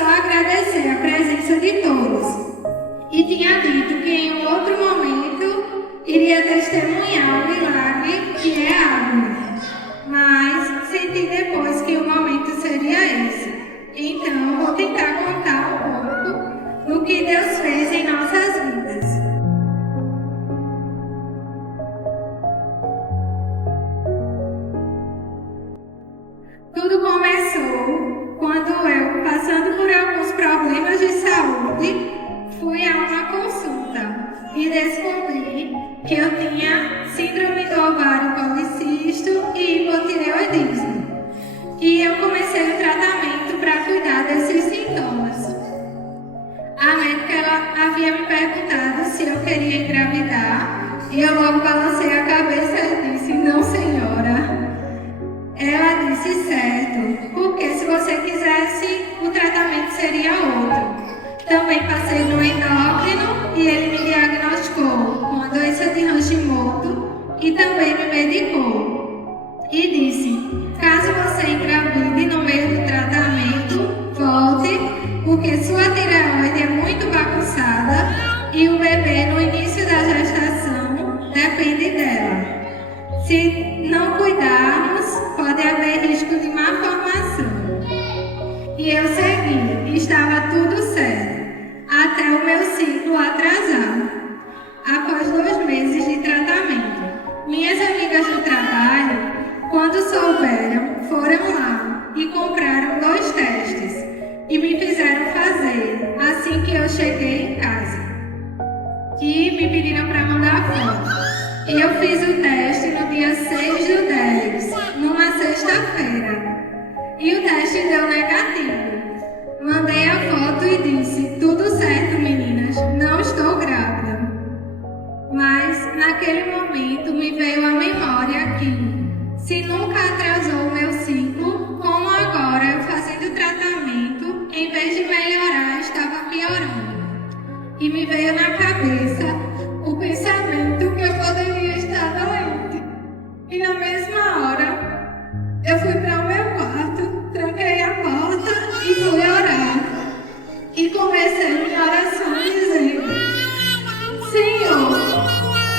só agradecer a presença de todos. E tinha dito que em um outro momento iria testemunhar o milagre que é a água. Mas senti depois que o momento seria esse. Então vou tentar contar um pouco do que Deus fez em nossas vidas. Tudo começou quando eu, passando por alguns problemas de saúde, fui a uma consulta e descobri que eu tinha síndrome do ovário policístico e hipotireoidismo. E eu comecei o tratamento para cuidar desses sintomas. A médica ela havia me perguntado se eu queria engravidar e eu logo balancei a cabeça e disse: não, senhora. Ela disse: certo, porque se você quisesse, o tratamento seria outro. Também passei no endócrino e ele me diagnosticou com a doença de Hashimoto e também me medicou. E disse: caso você engravide no meio do tratamento, volte, porque sua tireoide é muito bagunçada e o bebê no início da gestação depende dela. Se não cuidarmos, pode haver risco de má formação. E eu segui, estava tudo certo, até o meu ciclo atrasar. Após 2 meses de tratamento, minhas amigas do trabalho, quando souberam, foram lá e compraram 2 testes e me fizeram fazer assim que eu cheguei em casa. E me pediram para mandar foto. E eu fiz o teste no dia 6/10, numa sexta-feira. E o teste deu negativo. Mandei a foto e disse: tudo certo, meninas, não estou grávida. Mas naquele momento me veio a memória que, se nunca atrasou o meu ciclo, como agora eu fazendo tratamento, em vez de melhorar, estava piorando. E me veio na cabeça o pensamento que eu poderia estar doente. E na mesma hora, eu fui para o meu quarto, tranquei a porta e fui orar. E comecei minha oração dizendo: Senhor,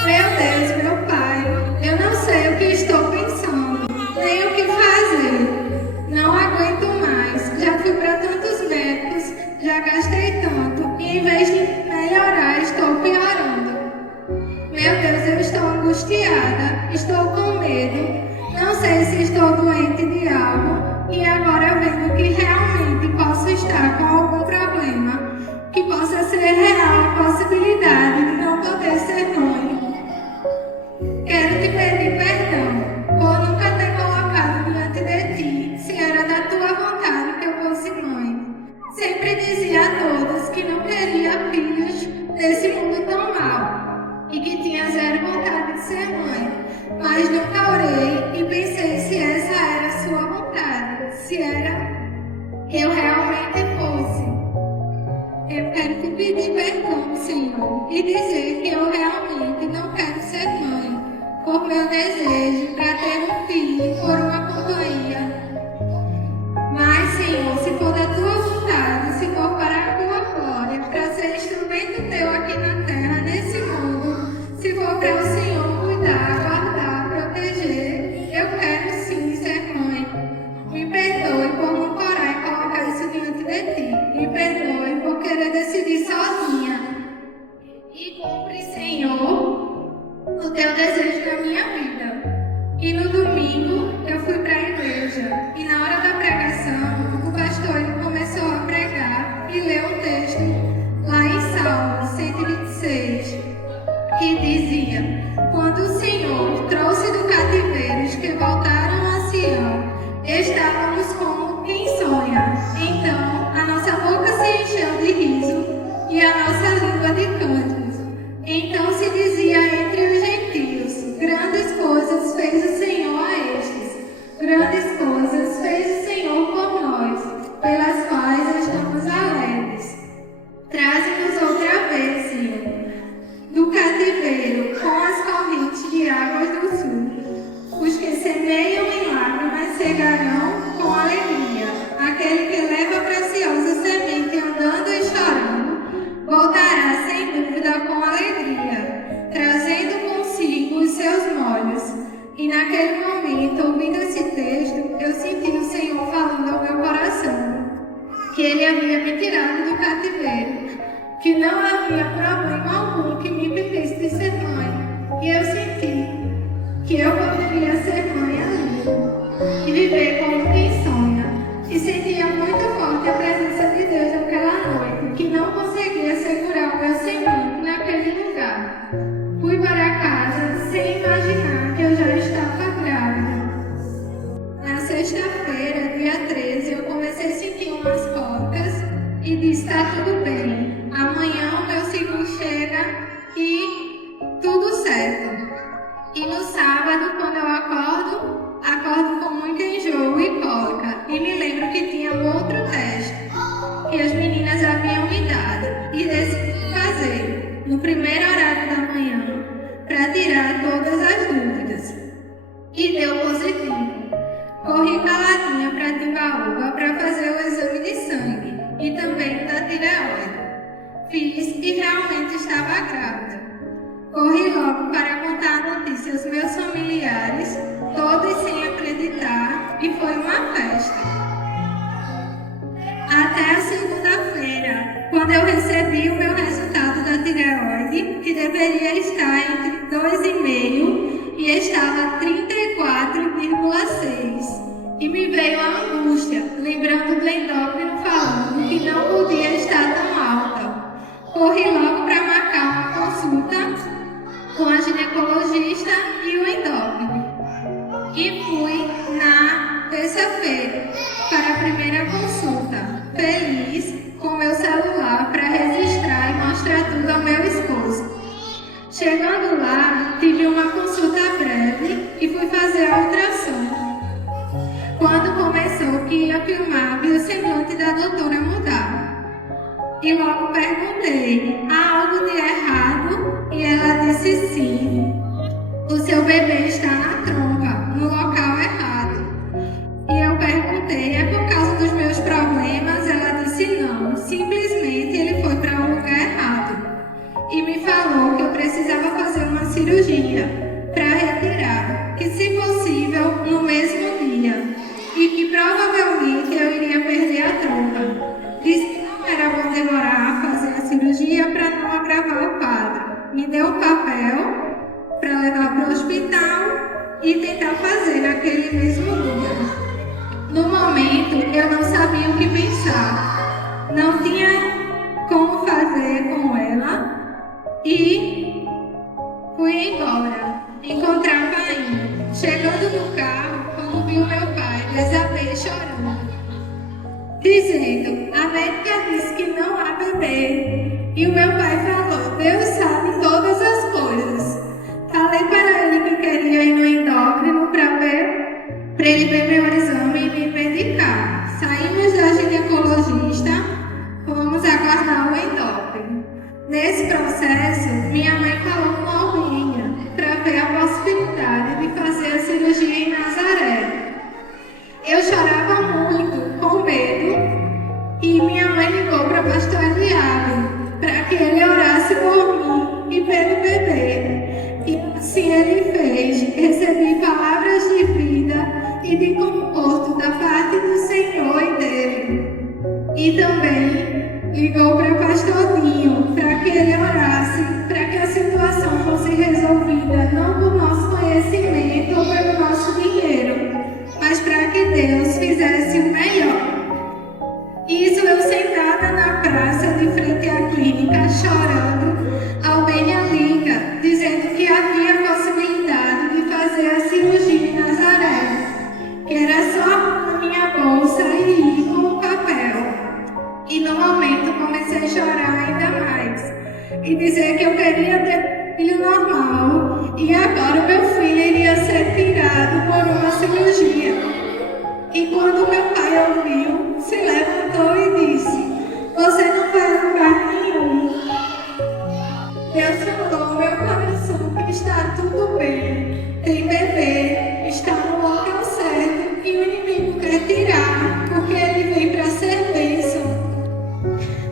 meu Deus, meu Pai, eu não sei o que estou pensando, nem o que fazer. Não aguento mais. Já fui para tantos médicos, já gastei tanto, e em vez de melhorar, estou piorando. Meu Deus, eu estou angustiada, estou com medo, não sei se estou doente de algo, e agora vendo que realmente posso estar com algum problema, que possa ser real a possibilidade de não poder ser mãe. Quero te pedir perdão por nunca ter colocado diante de ti se era da tua vontade que eu fosse mãe. Sempre dizia a todos que não queria filhos nesse mundo tão mau e que tinha zero vontade de ser mãe, mas nunca orei e pensei se essa era a sua vontade, se era que eu realmente fosse. Eu quero te pedir perdão, Senhor, e dizer que eu realmente não quero ser mãe, por meu desejo para ter um filho por uma companhia. Mas, Senhor, se for da tua vontade, se for para a tua glória, para ser instrumento teu aqui na terra, nesse mundo, se for para o Senhor cuidar, guardar, proteger, eu quero sim ser mãe. Me perdoe por não orar e colocar isso diante de ti. Me perdoe por querer decidir sozinha. E cumpre, Senhor, o teu desejo na minha vida. que ele havia me tirado do cativeiro, que não havia problema algum que me impedisse de ser mãe. E eu senti que eu poderia ser mãe ali e viver como quem sonha. E sentia muito forte a presença de Deus naquela noite, que não conseguia segurar o meu semblante naquele lugar. Fui para casa sem imaginar que eu já estava grávida. Na sexta-feira, dia 13, eu comecei a sentir umas cólicas e disse: tá tudo bem, amanhã o meu ciclo chega e tudo certo. E no sábado, quando eu acordo com muito enjoo e cólica. E me lembro que tinha um outro teste que as meninas haviam me dado e decidi fazer no primeiro horário da manhã para tirar todas as dúvidas. E deu positivo. Corri caladinha para Timbaúba para fazer o exame de sangue e também da tireoide. Fiz e realmente estava grávida. Corri logo para contar a notícia aos meus familiares, todos sem acreditar, e foi uma festa. Até a segunda-feira, quando eu recebi o meu resultado da tireoide, que deveria estar entre 2,5 e estava 34,6. E me veio a angústia, lembrando do endócrino falando que não podia estar tão alta. Corri logo para marcar uma consulta com a ginecologista e o endócrino. E fui na terça-feira para a primeira consulta, feliz com meu celular para registrar e mostrar tudo ao meu esposo. Chegando lá, tive uma consulta breve e fui fazer a ultrassom. Quando começou que ia filmar, vi o semblante da doutora mudar. E logo perguntei: há algo de errado? E ela disse sim. O seu bebê está na trompa, no local errado. E eu perguntei: é por causa dos meus problemas? Ela disse não, simplesmente ele foi para o lugar errado. E me falou que eu precisava fazer uma cirurgia para retirar, que se possível no mesmo dia, e que provavelmente eu iria perder a trompa. Disse que não era bom demorar a fazer a cirurgia para não agravar o quadro. Me deu o papel para levar para o hospital e tentar fazer naquele mesmo dia. No momento, eu não sabia o que pensar. Não tinha como fazer com ela e fui embora. Encontrava ainda. Chegando no carro, quando vi o meu pai, desabei chorando, dizendo: a médica disse que não há bebê. E o meu pai falou: Deus sabe todas as coisas. Falei para ele que queria ir no endócrino para ele ver meu exame e me medicar. Saímos da ginecologista, fomos aguardar o endócrino. Nesse processo, minha mãe falou com Albinha para ver a possibilidade de fazer a cirurgia em Nazaré. Eu chorava muito, com medo, e minha mãe ligou para o pastor Eliabe para que ele orasse por mim e pelo bebê. E assim ele fez. Recebi palavras de vida e de conforto da parte do Senhor e dele. E também ligou para o pastor Dinho para que ele orasse para que a situação fosse resolvida, não por nosso conhecimento ou pelo nosso dinheiro, mas para que Deus fizesse o melhor. Isso eu sentada na praça de frente à clínica, chorando, Albênia liga, dizendo que havia a possibilidade de fazer a cirurgia em Nazaré, que era só na minha bolsa e ir com o papel. E no momento comecei a chorar ainda mais e dizer que eu queria ter um filho normal e agora o meu filho iria ser tirado por uma cirurgia. E quando meu pai ouviu, se levantou e disse: você não vai a lugar nenhum. Deus falou ao meu coração que está tudo bem, tem bebê, está no local certo e o inimigo quer tirar, porque ele vem para ser bênção.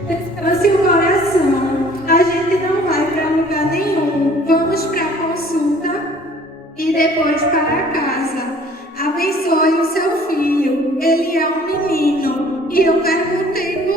Descanse o coração, a gente não vai para lugar nenhum, vamos para a consulta e depois para casa. Abençoe o seu filho, ele é um menino. E eu perguntei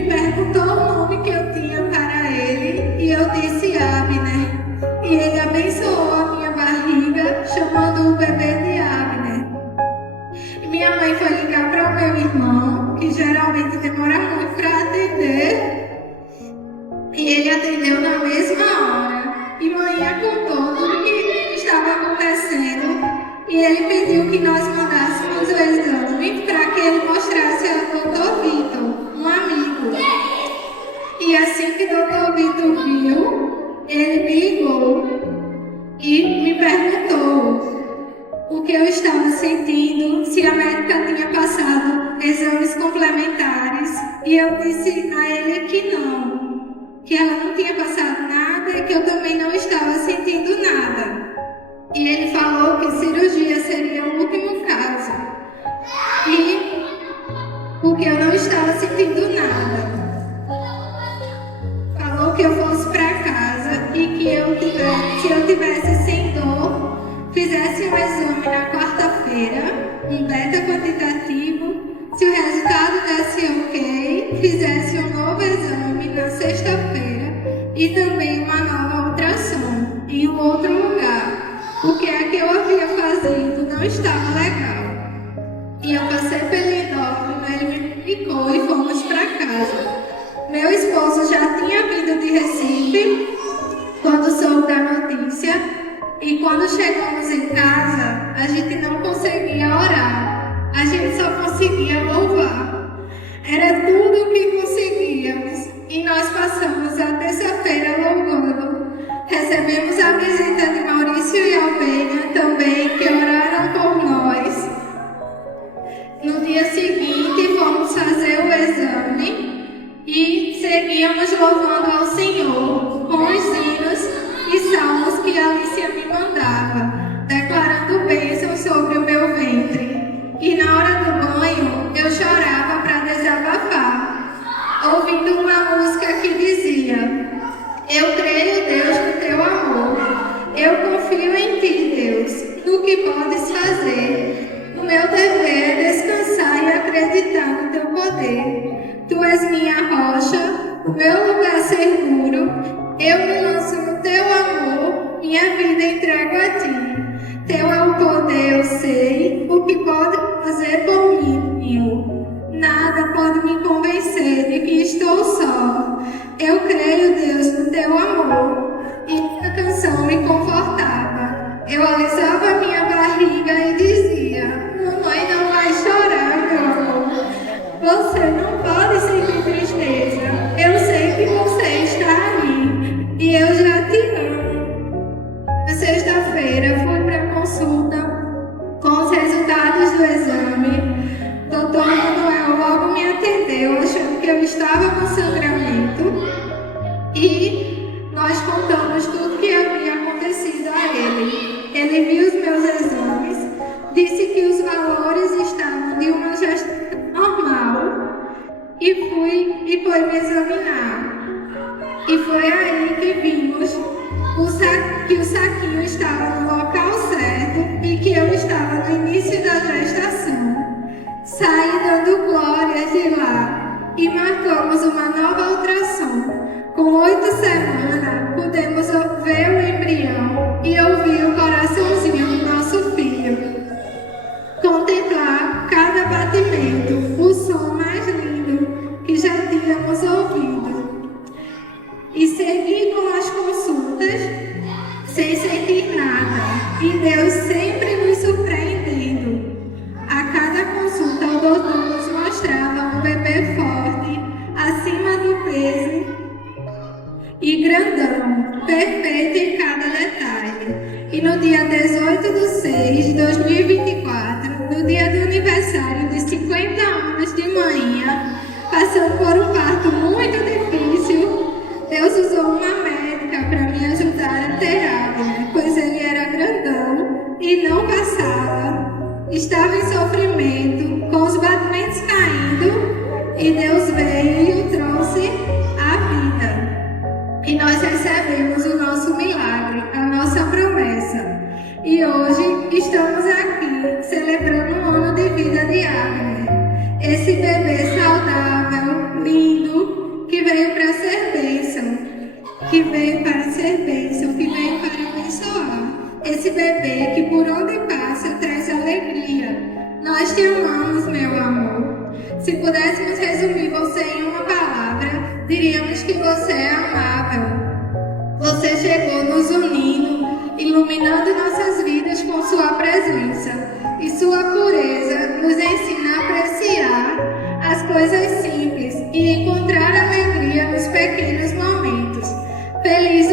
me perguntou o nome que eu tinha para ele e eu disse Abner. E ele abençoou a minha barriga, chamando o bebê de Abner. E minha mãe foi ligar para o meu irmão, que geralmente demora muito para atender, e ele atendeu na mesma hora. E mãe contou tudo o que estava acontecendo e ele pediu que nós mandássemos o exame para que ele mostrasse ao Dr. Vitor, um amigo. E assim que o Dr. Vitor viu, ele me ligou e me perguntou o que eu estava sentindo, se a médica tinha passado exames complementares. E eu disse a ele que não, que ela não tinha passado nada e que eu também não estava sentindo nada. E ele falou que cirurgia seria o último caso. E porque eu não estava sentindo nada. Falou que eu fosse para casa e que se eu tivesse sem dor, fizesse um exame na quarta-feira, um beta quantitativo. Se o resultado desse ok, fizesse um novo exame na sexta-feira e também uma nova ultrassom em um outro lugar. O que é que eu havia feito não estava legal. E eu passei pelo endócrino, ele me explicou e fomos para casa. Meu esposo já tinha vindo de Recife quando soube da notícia, e quando chegamos em casa, a gente não conseguia orar, a gente só conseguia louvar. Era tudo o que conseguíamos, e nós passamos a terça-feira louvando. Recebemos a visita de Maurício e Albênia também, que oraram por nós. No dia seguinte, fomos fazer o exame e seguíamos louvando ao Senhor com os hinos e salmos que a Alicia me mandava, declarando bênçãos sobre o meu ventre. E na hora do banho, eu chorava para desabafar, ouvindo uma música que dizia: eu creio, Deus, no teu amor. Eu confio em ti, Deus, no que podes fazer. O meu dever é descansar e acreditar no teu poder. Tu és minha rocha, o meu lugar seguro. Eu me lanço no teu amor, minha vida entrego a ti. Teu é o poder, eu sei, o que pode fazer por mim. Nada pode me convencer de que estou só. Eu creio, Deus, no teu amor. E a canção me confortava. Eu alisava minha barriga e dizia: mamãe, não vai chorar, meu amor. Você não pode sentir tristeza. Eu sei que você está aí e eu já te amo. Na sexta-feira fui para a consulta com os resultados do exame. Doutor Manuel logo me atendeu, achando que eu estava com sangramento, e nós contamos tudo que havia acontecido a ele. Ele viu os meus exames, disse que os valores estavam de uma gestação normal e foi me examinar. E foi aí que vimos que o saquinho estava no local certo e que eu estava no início da gestação. Saí dando glórias de lá e marcamos uma nova ultrassom. Com 8 semanas, pudemos ver o embrião e ouvir o coraçãozinho do nosso filho. Contemplar cada batimento, o som mais lindo que já tínhamos ouvido. E seguir com as consultas sem sentir nada. E Deus sempre nos surpreendendo. A cada consulta, o doutor nos mostrava um bebê forte, acima do peso e grandão, perfeito em cada detalhe. E no dia 18/6/2024, no dia do aniversário de 50 anos de manhã, passando por um parto muito difícil, Deus usou uma médica para me ajudar a ter Abner, pois ele era grandão e não passava. Estava em sofrimento, com os batimentos caindo, e Deus veio e o trouxe à vida. E nós recebemos o nosso milagre, a nossa promessa. E hoje estamos aqui celebrando um ano de vida de Abner. Esse bebê saudável, lindo, que veio para ser bênção, que veio para abençoar. Esse bebê que por onde passa traz alegria. Nós te amamos, meu amor. Se pudéssemos resumir você em uma palavra, diríamos que você é amável. Você chegou nos unindo, iluminando nossas vidas com sua presença. E sua pureza nos ensina a apreciar as coisas simples e encontrar alegria nos pequenos momentos. Feliz